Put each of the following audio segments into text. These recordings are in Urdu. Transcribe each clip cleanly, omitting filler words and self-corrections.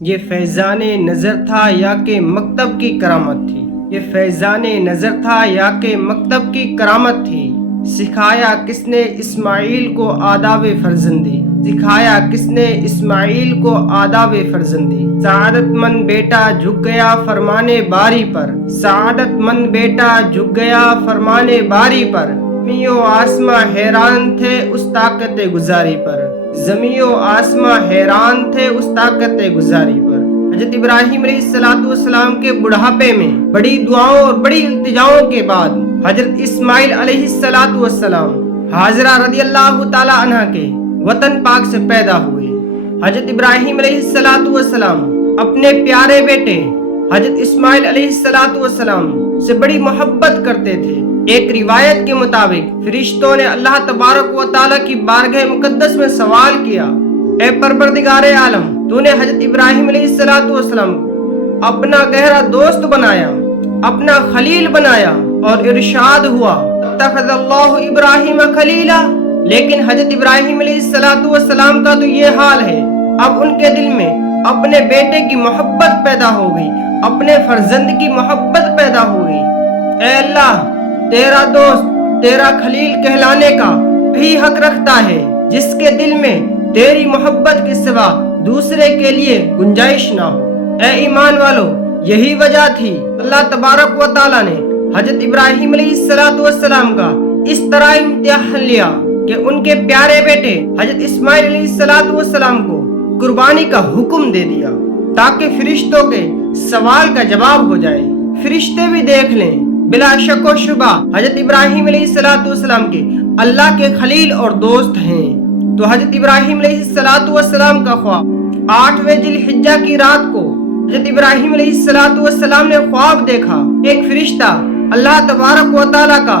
یہ فیضان نظر تھا یا کہ مکتب کی کرامت تھی؟ یہ فیضان نظر تھا یا کہ مکتب کی کرامت تھی؟ سکھایا کس نے اسماعیل کو آداب فرزندی؟ سکھایا کس نے اسماعیل کو آداب فرزندی؟ سعادت مند بیٹا جھک گیا فرمانے باری پر، سعادت مند بیٹا جھک گیا فرمانے باری پر، زمین و آسماں حیران تھے اس طاقت گزاری پر، زمین و آسماں حیران تھے اس طاقت گزاری پر۔ حضرت ابراہیم علیہ السلام کے بڑھاپے میں بڑی دعاؤں اور بڑی التجاؤں کے بعد حضرت اسماعیل علیہ السلام ہاجرہ رضی اللہ تعالی عنہ کے وطن پاک سے پیدا ہوئے۔ حضرت ابراہیم علیہ السلام اپنے پیارے بیٹے حضرت اسماعیل علیہ السلام سے بڑی محبت کرتے تھے۔ ایک روایت کے مطابق فرشتوں نے اللہ تبارک و تعالیٰ کی بارگاہ مقدس میں سوال کیا، اے پروردگار عالم، تو نے حضرت ابراہیم علیہ السلام کو اپنا گہرا دوست بنایا، اپنا خلیل بنایا، اور ارشاد ہوا اتخذ اللہ ابراہیم خلیلا، لیکن حضرت ابراہیم علیہ السلام کا تو یہ حال ہے، اب ان کے دل میں اپنے بیٹے کی محبت پیدا ہو گئی، اپنے فرزند کی محبت پیدا ہو گئی۔ اے اللہ، تیرا دوست، تیرا خلیل کہلانے کا وہی حق رکھتا ہے جس کے دل میں تیری محبت کے سوا دوسرے کے لیے گنجائش نہ ہو۔ اے ایمان والو، یہی وجہ تھی اللہ تبارک و تعالیٰ نے حضرت ابراہیم علیہ السلام کا اس طرح امتحان لیا کہ ان کے پیارے بیٹے حضرت اسماعیل علیہ السلام کو قربانی کا حکم دے دیا تاکہ فرشتوں کے سوال کا جواب ہو جائے۔ فرشتے بھی دیکھ لیں، بلا شک و شبہ حضرت ابراہیم علیہ السلام کے اللہ کے خلیل اور دوست ہیں۔ تو حضرت ابراہیم علیہ السلام کا خواب 8ویں ذی الحجہ کی رات کو حضرت ابراہیم علیہ السلام نے خواب دیکھا، ایک فرشتہ اللہ تبارک و تعالیٰ کا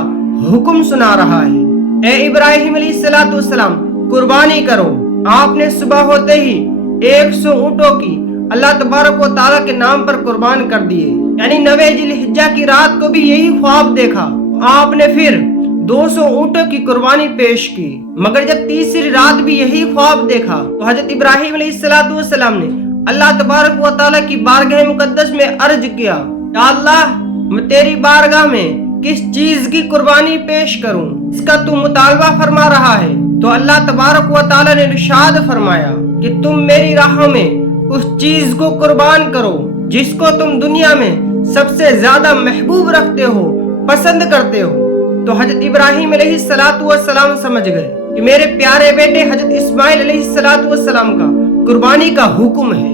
حکم سنا رہا ہے، اے ابراہیم علیہ السلام قربانی کرو۔ آپ نے صبح ہوتے ہی 100 اونٹوں کی اللہ تبارک و تعالیٰ کے نام پر قربان کر دیے، یعنی 9 ذی الحجہ کی رات کو بھی یہی خواب دیکھا۔ آپ نے پھر 200 اونٹوں کی قربانی پیش کی، مگر جب تیسری رات بھی یہی خواب دیکھا تو حضرت ابراہیم علیہ السلام نے اللہ تبارک و تعالیٰ کی بارگاہ مقدس میں عرض کیا، یا اللہ، میں تیری بارگاہ میں کس چیز کی قربانی پیش کروں، اس کا تو مطالبہ فرما رہا ہے؟ تو اللہ تبارک و تعالیٰ نے ارشاد فرمایا کہ تم میری راہوں میں اس چیز کو قربان کرو جس کو تم دنیا میں سب سے زیادہ محبوب رکھتے ہو، پسند کرتے ہو۔ تو حضرت ابراہیم علیہ السلام سمجھ گئے کہ میرے پیارے بیٹے حضرت اسماعیل علیہ السلام کا قربانی کا حکم ہے۔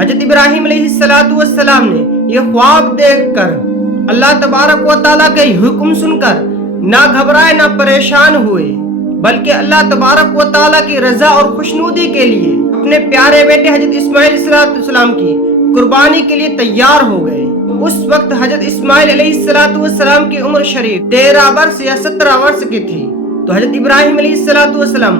حضرت ابراہیم علیہ السلام نے یہ خواب دیکھ کر اللہ تبارک و تعالیٰ کے حکم سن کر نہ گھبرائے نہ پریشان ہوئے، بلکہ اللہ تبارک و تعالیٰ کی رضا اور خوشنودی کے لیے اپنے پیارے بیٹے حضرت اسماعیل علیہ السلام کی قربانی کے لیے تیار ہو گئے۔ اس وقت حضرت اسماعیل علیہ السلام کی عمر شریف 13 برس یا 17 برس کی تھی۔ تو حضرت ابراہیم علیہ السلام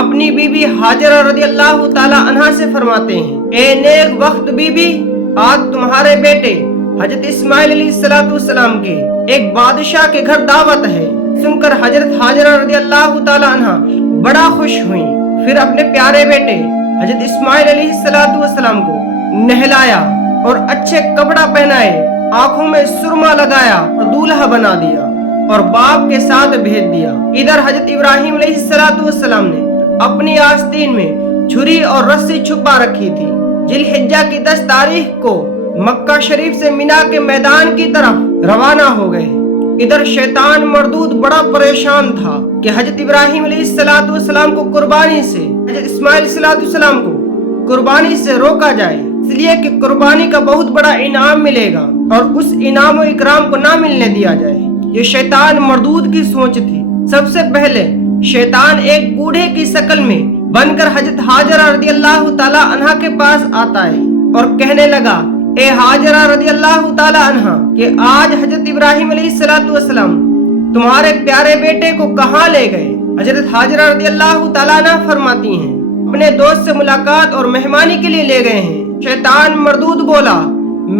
اپنی بیوی ہاجرہ رضی اللہ تعالی عنہا سے فرماتے ہیں، اے نیک وقت بیوی، آج تمہارے بیٹے حضرت اسماعیل علیہ السلام کے ایک بادشاہ کے گھر دعوت ہے۔ سن کر حضرت ہاجرہ رضی اللہ تعالی عنہا بڑا خوش ہوئیں، پھر اپنے پیارے بیٹے حضرت اسماعیل علیہ السلام کو نہلایا اور اچھے کپڑا پہنائے، آنکھوں میں سرما لگایا اور دولہا بنا دیا اور باپ کے ساتھ بھیج دیا۔ ادھر حضرت ابراہیم علیہ السلام نے اپنی آستین میں چھری اور رسی چھپا رکھی تھی۔ ذی الحجہ کی 10 تاریخ کو مکہ شریف سے مینا کے میدان کی طرف روانہ ہو گئے۔ ادھر شیطان مردود بڑا پریشان تھا کہ حضرت ابراہیم علیہ السلام کو قربانی سے، حضرت اسماعیل علیہ السلام کو قربانی سے روکا جائے، اس لیے کہ قربانی کا بہت بڑا انعام ملے گا اور اس انعام و اکرام کو نہ ملنے دیا جائے۔ یہ شیطان مردود کی سوچ تھی۔ سب سے پہلے شیطان ایک بوڑھے کی شکل میں بن کر حضرت ہاجرہ رضی اللہ تعالی عنہا کے پاس آتا ہے اور کہنے لگا، اے ہاجرہ رضی اللہ تعالی عنہا، کہ آج حضرت ابراہیم علیہ السلام تمہارے پیارے بیٹے کو کہاں لے گئے؟ حضرت ہاجرہ رضی اللہ تعالی عنہا فرماتی ہیں، اپنے دوست سے ملاقات اور مہمانی کے لیے لے گئے ہیں۔ شیطان مردود بولا،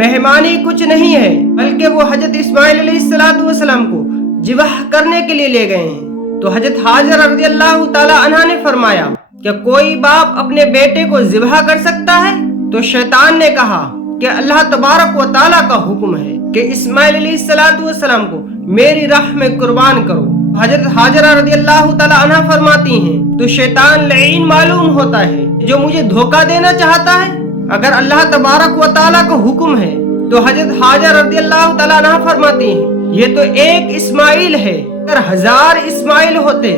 مہمانی کچھ نہیں ہے، بلکہ وہ حضرت اسماعیل علیہ السلام کو ذبح کرنے کے لیے لے گئے ہیں۔ تو حضرت ہاجرہ رضی اللہ تعالی عنہا نے فرمایا، کیا کوئی باپ اپنے بیٹے کو ذبح کر سکتا ہے؟ تو شیطان نے کہا کہ اللہ تبارک و تعالیٰ کا حکم ہے کہ اسماعیل علیہ السلام کو میری راہ میں قربان کرو۔ حضرت حاجرہ رضی اللہ تعالیٰ عنہ فرماتی ہیں تو شیطان لعین معلوم ہوتا ہے جو مجھے دھوکہ دینا چاہتا ہے۔ اگر اللہ تبارک و تعالیٰ کا حکم ہے تو حضرت حاجرہ رضی اللہ تعالیٰ عنہ فرماتی ہیں یہ تو ایک اسماعیل ہے، اگر 1000 اسماعیل ہوتے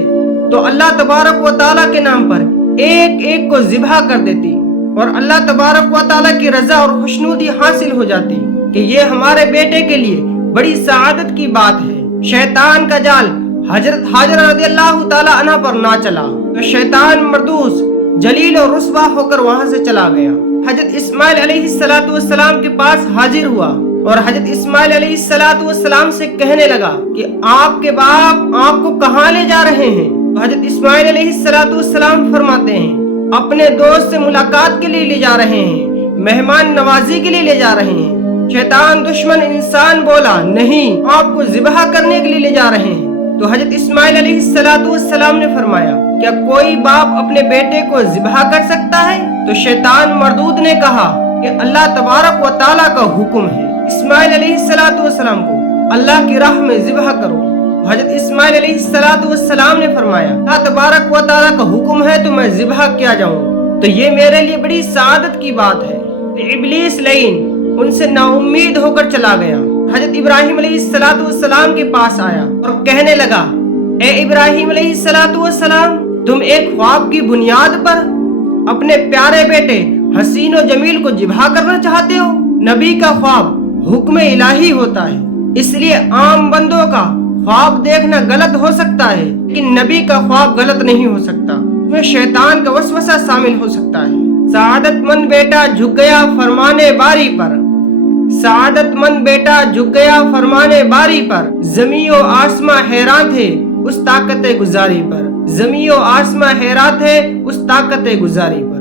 تو اللہ تبارک و تعالیٰ کے نام پر ایک ایک کو ذبح کر دیتی اور اللہ تبارک و تعالیٰ کی رضا اور خوشنودی حاصل ہو جاتی کہ یہ ہمارے بیٹے کے لیے بڑی سعادت کی بات ہے۔ شیطان کا جال حضرت حاجرہ رضی اللہ تعالیٰ عنہ پر نہ چلا تو شیطان مردوس جلیل اور رسوا ہو کر وہاں سے چلا گیا۔ حضرت اسماعیل علیہ السلام کے پاس حاضر ہوا اور حضرت اسماعیل علیہ السلام سے کہنے لگا کہ آپ کے باپ آپ کو کہاں لے جا رہے ہیں؟ تو حضرت اسماعیل علیہ السلام فرماتے ہیں اپنے دوست سے ملاقات کے لیے لے جا رہے ہیں، مہمان نوازی کے لیے لے جا رہے ہیں۔ شیطان دشمن انسان بولا نہیں، آپ کو ذبح کرنے کے لیے لے جا رہے ہیں۔ تو حضرت اسماعیل علیہ السلام نے فرمایا کیا کوئی باپ اپنے بیٹے کو ذبح کر سکتا ہے؟ تو شیطان مردود نے کہا کہ اللہ تبارک و تعالیٰ کا حکم ہے اسماعیل علیہ السلام کو اللہ کی راہ میں ذبح کرو۔ حضرت اسماعیل علیہ السلام نے فرمایا اللہ تبارک و تعالیٰ کا حکم ہے تو میں ذبح کیا جاؤں، تو یہ میرے لیے بڑی سعادت کی بات ہے۔ ابلیس لعین ان سے نا امید ہو کر چلا گیا۔ حضرت ابراہیم علیہ السلام کے پاس آیا اور کہنے لگا اے ابراہیم علیہ السلام، تم ایک خواب کی بنیاد پر اپنے پیارے بیٹے حسین و جمیل کو ذبح کرنا چاہتے ہو؟ نبی کا خواب حکم الہی ہوتا ہے، اس لیے عام بندوں کا خواب دیکھنا غلط ہو سکتا ہے لیکن نبی کا خواب غلط نہیں ہو سکتا، اس میں شیطان کا وسوسہ شامل ہو سکتا ہے۔ سعادت مند بیٹا جھک گیا فرمانے باری پر، سعادت مند بیٹا جھک گیا فرمانے باری پر، زمین و آسماں حیران تھے اس طاقت گزاری پر، زمین و آسماں حیران تھے اس طاقت گزاری پر۔